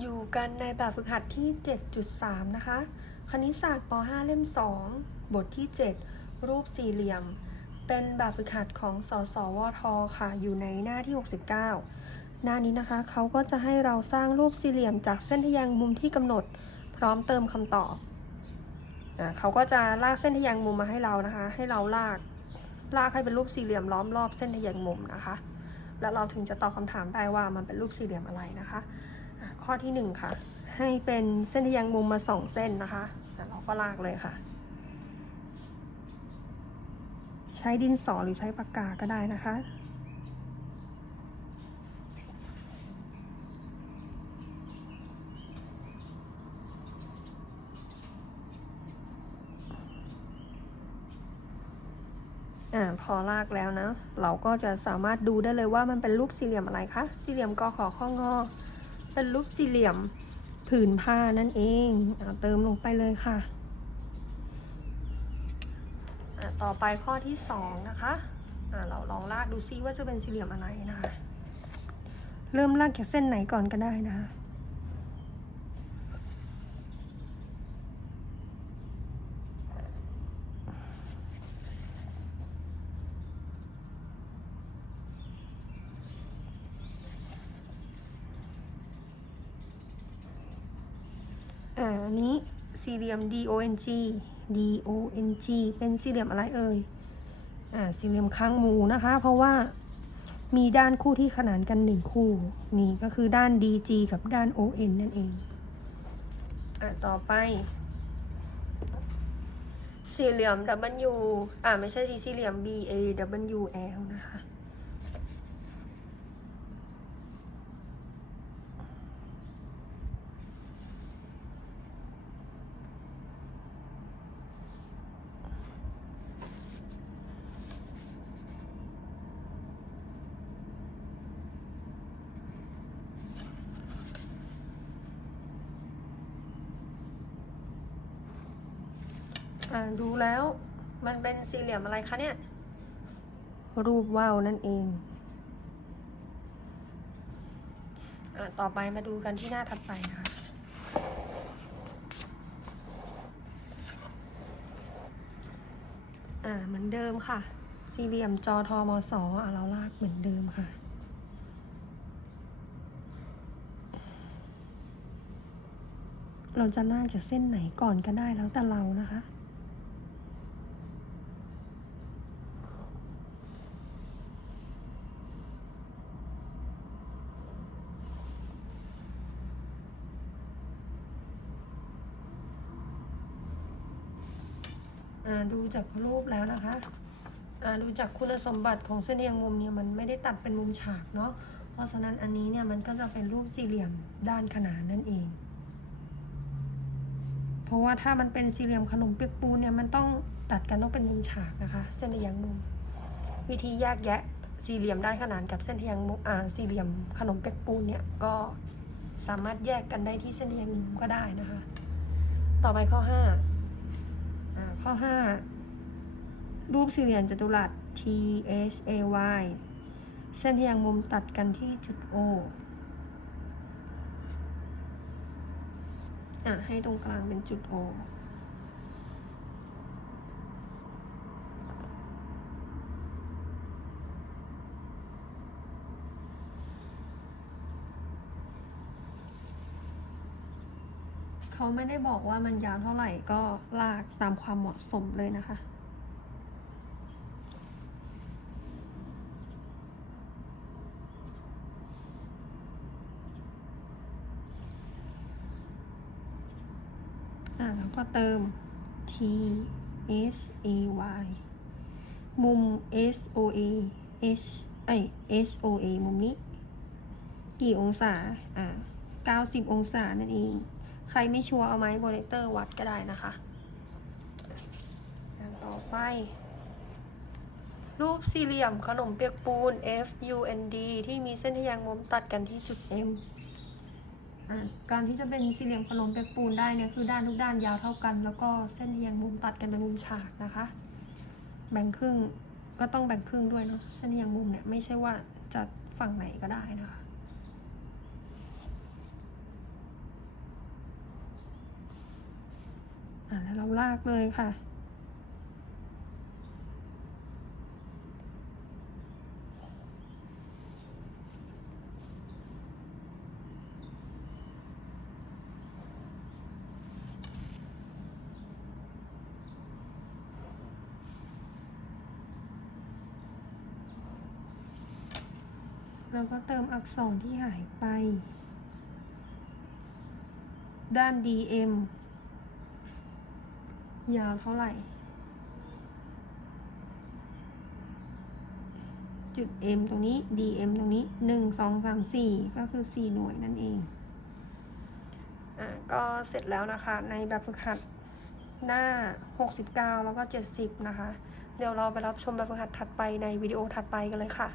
อยู่กันในแบบฝึกหัดที่ 7.3 นะคะ คณิตศาสตร์ป .5 เล่ม 2 บทที่ 7 รูปสี่เหลี่ยม เป็นแบบฝึกหัดของสสวท ค่ะ อยู่ในหน้าที่ 69 หน้านี้นะคะ เขาก็จะให้เราสร้างรูปสี่เหลี่ยมจากเส้นทะแยงมุมที่กำหนด พร้อมเติมคำตอบอ่าเขาก็จะลากเส้นทะแยงมุมมาให้เรานะคะ ให้เราลาก ลากให้เป็นรูปสี่เหลี่ยมล้อมรอบเส้นทะแยงมุมนะคะ แล้วเราถึงจะตอบคำถามได้ว่ามันเป็นรูปสี่เหลี่ยมอะไรนะคะ ข้อที่หนึ่งค่ะ ให้เป็นเส้นทะแยงมุมมาสองเส้นนะคะอ่เราก็ลากเลยค่ะ ใช้ดินสอหรือใช้ปากกาก็ได้นะคะอ่าพอลากแล้วนะ เราก็จะสามารถดูได้เลยว่ามันเป็นรูปสี่เหลี่ยมอะไรคะ สี่เหลี่ยมกอขอข้องอ เป็นรูปสี่เหลี่ยมผืนผ้านั่นเองอาเติมลงไปเลยค่ะต่อไปข้อที่สองนะคะะเราลองลากดูซิว่าจะเป็นสี่เหลี่ยมอะไรนะคะ เริ่มลากจากเส้นไหนก่อนก็ได้นะคะ อ่าอันนี้สี่เหลี่ยม DONG DONG เป็นสี่เหลี่ยมอะไรเอ่ย อ่า สี่เหลี่ยมข้างหมูนะคะ เพราะว่ามีด้านคู่ที่ขนานกันหนึ่งคู่ นี่ก็คือด้าน DG กับด้าน ON นั่นเอง อ่าต่อไป สี่เหลี่ยม W อ่าไม่ใช่สี่เหลี่ยม BAWL นะคะ อ่าดูแล้วมันเป็นสี่เหลี่ยมอะไรคะเนี่ย รูปว่าวนั่นเองอ่าต่อไปมาดูกันที่หน้าถัดไปนะคะอ่าเหมือนเดิมค่ะ สี่เหลี่ยมจอทอมสอะเราลากเหมือนเดิมค่ะเราจะลากจากเส้นไหนก่อนก็ได้แล้วแต่เรานะคะ ดูจากรูปแล้วนะคะดูจากคุณสมบัติของเส้นเอียงมุมเนี่ยมันไม่ได้ตัดเป็นมุมฉากเนาะ เพราะฉะนั้นอันนี้เนี่ยมันก็จะเป็นรูปสี่เหลี่ยมด้านขนานนั่นเอง เพราะว่าถ้ามันเป็นสี่เหลี่ยมขนมเปียกปูนเนี่ยมันต้องตัดกันต้องเป็นมุมฉากนะคะ เส้นเอียงมุม วิธีแยกแยะสี่เหลี่ยมด้านขนานกับเส้นเอียงมุมอ่าสี่เหลี่ยมขนมเปียกปูนเนี่ยก็สามารถแยกกันได้ที่เส้นเอียงมุมก็ได้นะคะ ต่อไปข้อห้า ข้อ 5 รูปสี่เหลี่ยมจัตุรัส T H A Y เส้นทแยงมุมตัดกันที่จุด O อะให้ตรงกลางเป็นจุด O เขาไม่ได้บอกว่ามันยาวเท่าไหร่ก็ลากตามความเหมาะสมเลยนะคะ อ่าแล้วก็เติม T S A Y มุม S O A S ไอ S O A มุมนี้ กี่องศา อ่า90 องศานั่นเอง ใครไม่ชัวร์เอาไม้โบเลเตอร์วัดก็ได้นะคะอย่างต่อไป รูปสี่เหลี่ยมขนมเปียกปูน F U N D ที่มีเส้นทะแยงมุมตัดกันที่จุด M การที่จะเป็นสี่เหลี่ยมขนมเปียกปูนได้เนี่ยคือด้านทุกด้านยาวเท่ากัน แล้วก็เส้นทะแยงมุมตัดกันเป็นมุมฉากนะคะ แบ่งครึ่งก็ต้องแบ่งครึ่งด้วยเนาะเส้นทะแยงมุมเนี่ยไม่ใช่ว่าจะฝั่งไหนก็ได้นะคะ ลากเลยค่ะแล้วก็เติมอักษรที่หายไป ด้าน DM ยาวเท่าไหร่ จุด M ตรงนี้ DM ตรงนี้ 1 2 3 4 ก็คือ 4 หน่วยนั่นเอง อะ ก็เสร็จแล้วนะคะ ในแบบฝึกหัดหน้า 69 แล้วก็ 70 นะคะ เดี๋ยวเราไปรับชมแบบฝึกหัดถัดไปในวิดีโอถัดไปกันเลยค่ะ